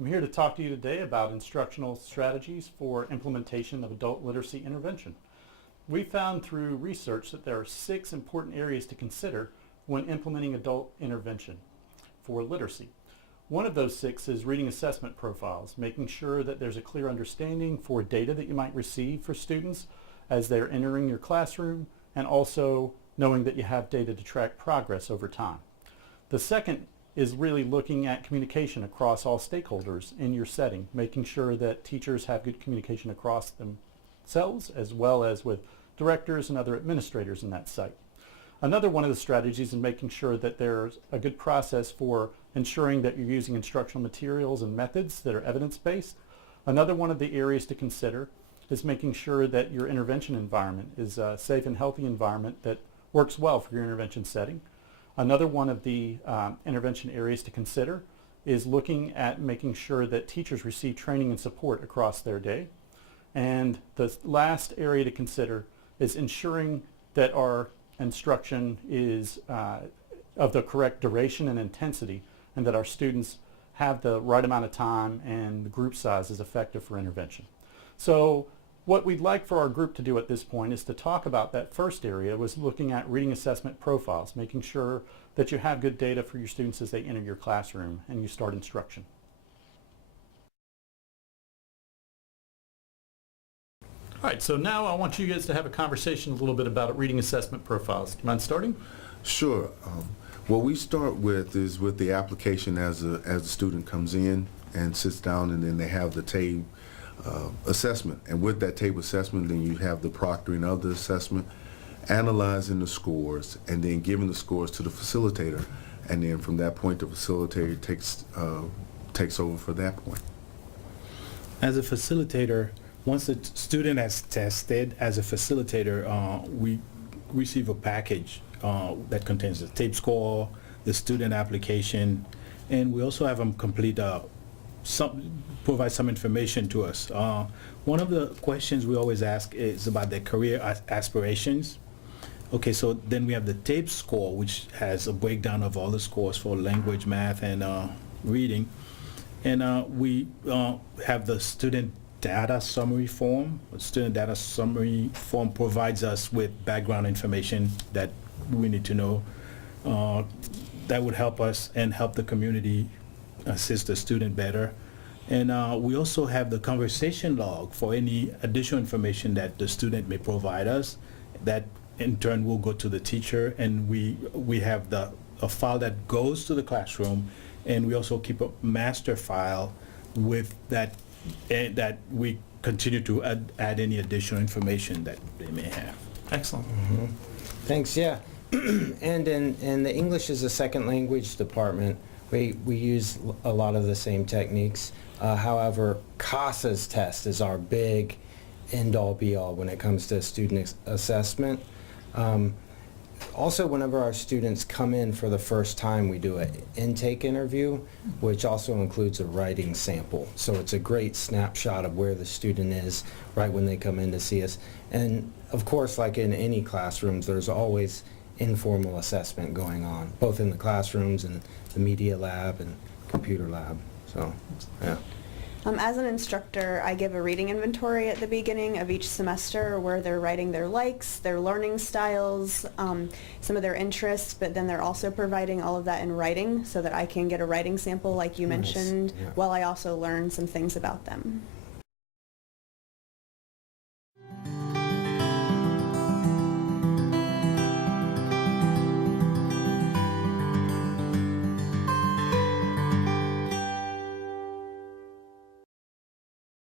I'm here to talk to you today about instructional strategies for implementation of adult literacy intervention. We found through research that there are 6 important areas to consider when implementing adult intervention for literacy. One of those 6 is reading assessment profiles, making sure that there's a clear understanding for data that you might receive for students as they're entering your classroom, and also knowing that you have data to track progress over time. The second is really looking at communication across all stakeholders in your setting, making sure that teachers have good communication across themselves as well as with directors and other administrators in that site. Another one of the strategies is making sure that there's a good process for ensuring that you're using instructional materials and methods that are evidence-based. Another one of the areas to consider is making sure that your intervention environment is a safe and healthy environment that works well for your intervention setting. Another one of the intervention areas to consider is looking at making sure that teachers receive training and support across their day. And the last area to consider is ensuring that our instruction is of the correct duration and intensity, and that our students have the right amount of time and the group size is effective for intervention. So what we'd like for our group to do at this point is to talk about that first area, was looking at reading assessment profiles, making sure that you have good data for your students as they enter your classroom and you start instruction. All right, so now I want you guys to have a conversation a little bit about reading assessment profiles. Do you mind starting? Sure. What we start with is with the application as the student comes in and sits down, and then they have the TABE assessment. And with that TABE assessment, then you have the proctoring of the assessment, analyzing the scores, and then giving the scores to the facilitator. And then from that point, the facilitator takes over for that point. As a facilitator, once the student has tested, as a facilitator, we receive a package that contains the TABE score, the student application, and we also have them complete provide some information to us. One of the questions we always ask is about their career aspirations. Okay, so then we have the TABE score, which has a breakdown of all the scores for language, math, and reading. And we have the student data summary form. The student data summary form provides us with background information that we need to know that would help us and help the community assist the student better. And we also have the conversation log for any additional information that the student may provide us. That in turn will go to the teacher, and we have a file that goes to the classroom, and we also keep a master file with that we continue to add any additional information that they may have. Excellent. Mm-hmm. Thanks. Yeah. And in the English as a second language department, we use a lot of the same techniques. However, CASA's test is our big end-all be-all when it comes to student assessment. Also, whenever our students come in for the first time, we do an intake interview, which also includes a writing sample. So it's a great snapshot of where the student is right when they come in to see us. And of course, like in any classrooms, there's always informal assessment going on, both in the classrooms and the media lab and computer lab. So, yeah. As an instructor, I give a reading inventory at the beginning of each semester where they're writing their likes, their learning styles, some of their interests, but then they're also providing all of that in writing so that I can get a writing sample like you mentioned, Yeah. while I also learn some things about them.